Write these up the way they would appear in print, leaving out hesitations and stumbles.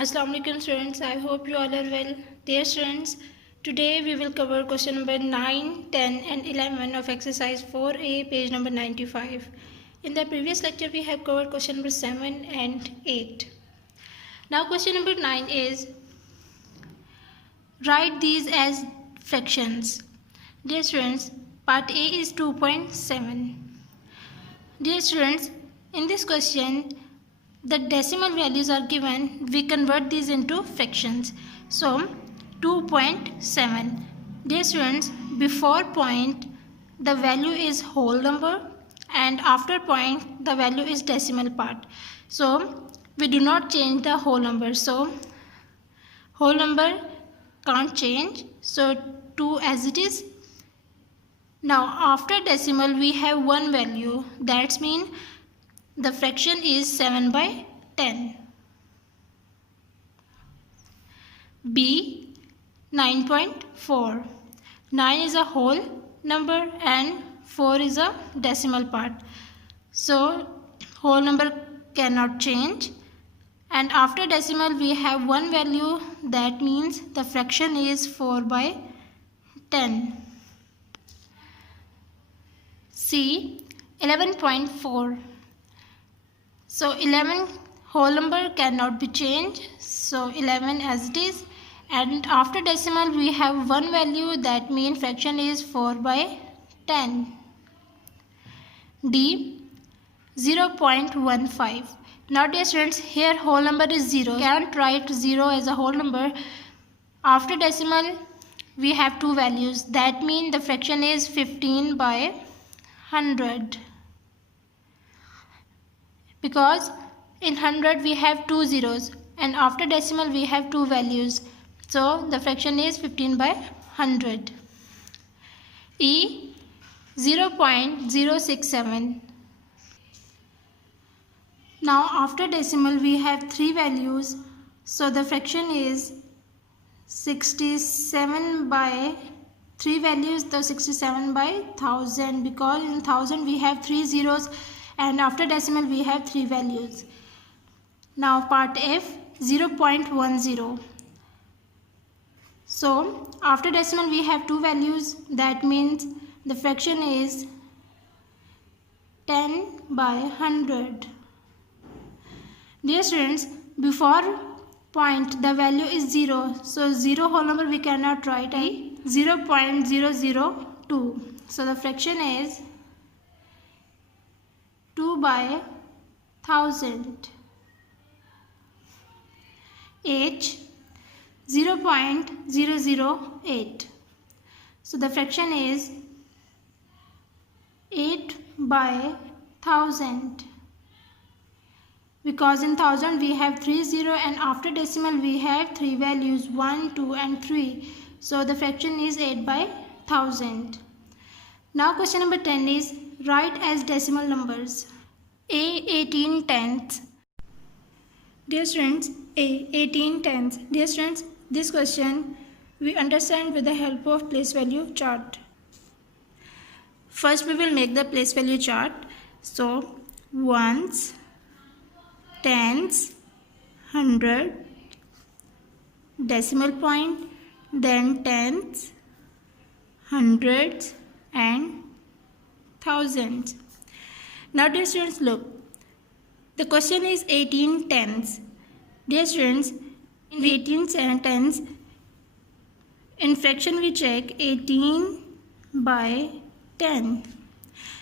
Assalamualaikum students, I hope you all are well. Dear students, today we will cover question number 9, 10 and 11 of exercise 4A page number 95. In the previous lecture we have covered question number 7 and 8. Now question number 9 is write these as fractions. Dear students, part A is 2.7. Dear students, in this question the decimal values are given, we convert these into fractions. So 2.7. Dear students, before point the value is whole number and after point the value is decimal part. So we do not change the whole number. So whole number can't change. So 2 as it is. Now after decimal we have one value. That means the fraction is 7 by 10. B 9.4. 9 is a whole number and 4 is a decimal part. So whole number cannot change. And after decimal we have one value. That means the fraction is 4 by 10. C 11.4. So 11 whole number cannot be changed. So 11 as it is. And after decimal we have one value. That means fraction is 4 by 10. D 0.15. Now dear students, here whole number is 0. Can't write 0 as a whole number. After decimal we have two values. That means the fraction is 15 by 100. Because in 100 we have two zeros and after decimal we have two values. So the fraction is 15 by 100. E 0.067. Now after decimal we have three values. So the fraction is 67 by three values, the 67 by 1000, because in 1000 we have three zeros and after decimal we have three values. Now part F 0.10. So after decimal we have two values. That means the fraction is 10 by 100. Dear students, before point the value is 0. So 0 whole number we cannot write. 0.002. So the fraction is 2 by 1000. H 0.008. So the fraction is 8 by 1000. Because in 1000 we have 30 and after decimal we have three values 1, 2 and 3. So the fraction is 8 by 1000. Now question number 10 is write as decimal numbers. A 18 tenths. Dear students, A 18 tenths. Dear students, this question we understand with the help of place value chart. First we will make the place value chart. So ones, tens, 100, decimal point, then tens, hundreds and thousands. Now dear students, look, the question is 18 tenths. Dear students, in 18 tenths, in fraction we check 18 by 10.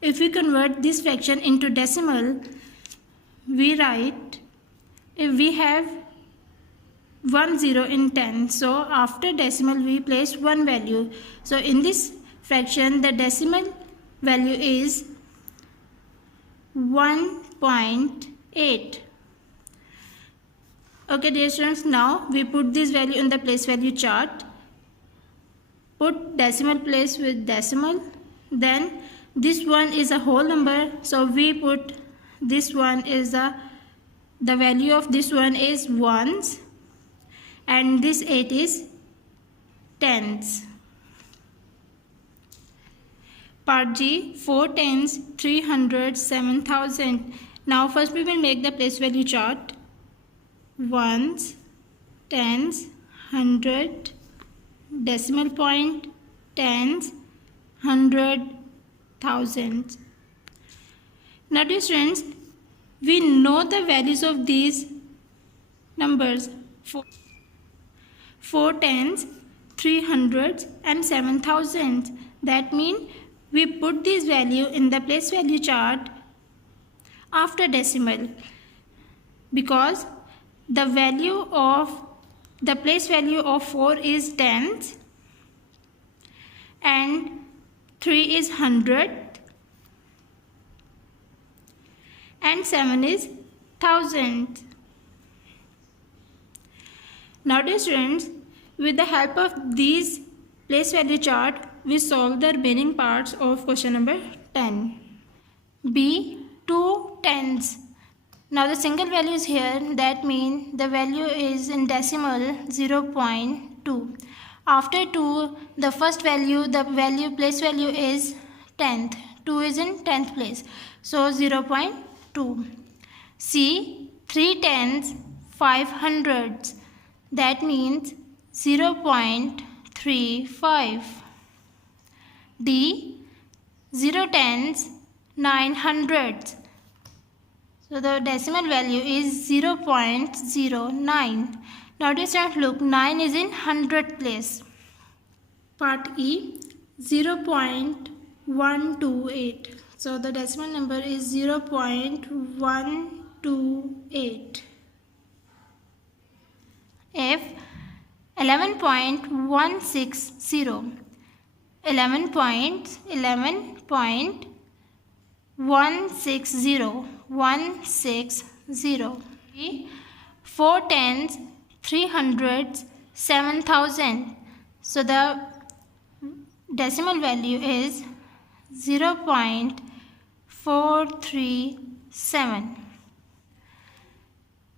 If we convert this fraction into decimal, we write, if we have 1 0 in 10, so after decimal we place one value. So in this fraction the decimal value is 1.8. Okay dear students, now we put this value in the place value chart. Put decimal place with decimal. Then this one is a whole number, so we put this one is the value of this one is ones and this 8 is tens. Part G 4 tens, 300, 7000. Now first we will make the place value chart. Ones, tens, hundred, decimal point, tens, hundred, thousands. Now dear students, we know the values of these numbers: 4 tens, 3 hundreds and 7 thousands. That means we put this value in the place value chart after decimal, because the value of the place value of 4 is tens and 3 is hundred and 7 is thousand. Now dear students, with the help of these place value chart, we solve the remaining parts of question number 10. B. 2 tens. Now the single value is here, that means the value is in decimal 0.2. After 2, the first value, place value is tenth. 2 is in 10th place, so 0.2. C. 3 tens, 5 hundreds. That means 0.35. D. 0 tens, 9 hundreds. So the decimal value is 0.09. Now just look, 9 is in 100th place. Part E, 0.128. So the decimal number is 0.128. F. 11.160. 160. 4 tens, 3 hundreds, 7,000. So the decimal value is 0.437.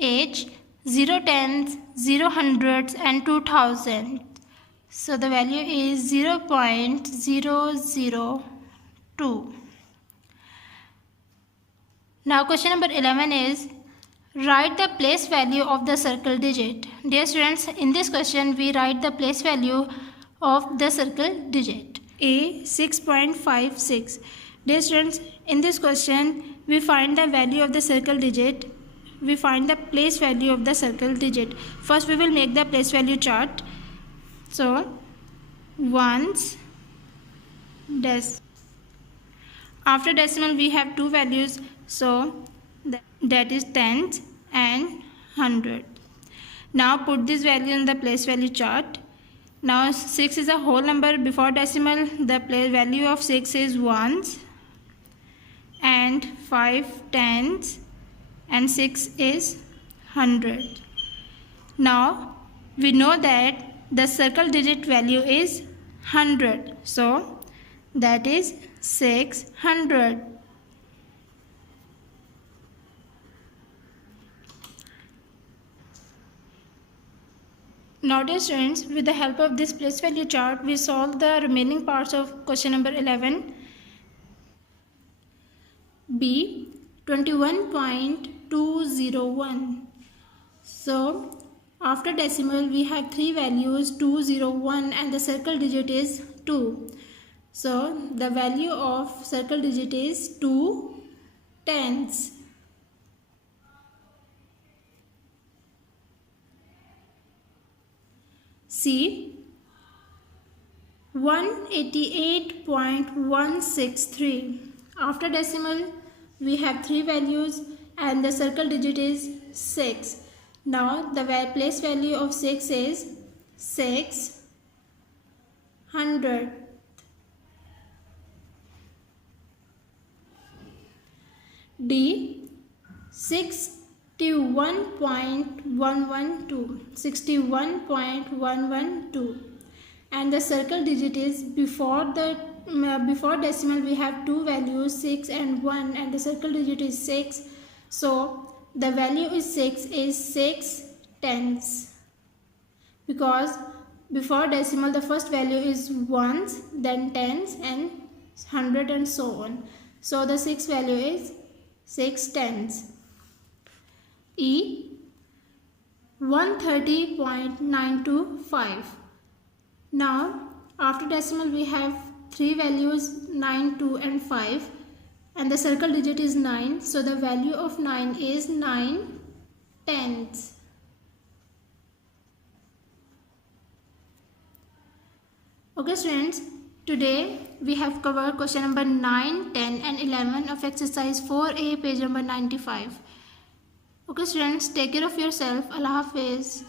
H. 0 tens, 0 hundreds and 2,000. So the value is 0.002. Now question number 11 is, write the place value of the circle digit. Dear students, in this question we write the place value of the circle digit. A. 6.56. Dear students, in this question we find the value of the circle digit. We find the place value of the circle digit. First we will make the place value chart. So ones, after decimal we have two values, so that is tens and hundred. Now put this value in the place value chart. Now 6 is a whole number. Before decimal the place value of 6 is ones and 5 tens and 6 is hundred. Now we know that the circle digit value is 100, so that is 600. Now dear students, with the help of this place value chart, we solve the remaining parts of question number 11. B. 21.201. So after decimal we have three values, 201, and the circle digit is 2. So the value of circle digit is 2 tens. C. 188.163. After decimal we have three values and the circle digit is 6. Now the place value of 6 is 600. D. 61.112, and the circle digit is before decimal we have two values, 6 and 1, and the circle digit is 6. So the value is 6 is 6 tens, because before decimal the first value is ones, then tens and hundred and so on. So the 6 value is 6 tens. E. 130.925. Now after decimal we have three values 9, 2 and 5, and the circle digit is 9, so the value of 9 is 9/10. Okay students, today we have covered question number 9, 10 and 11 of exercise 4A, page number 95. Okay students, take care of yourself. Allah Hafiz.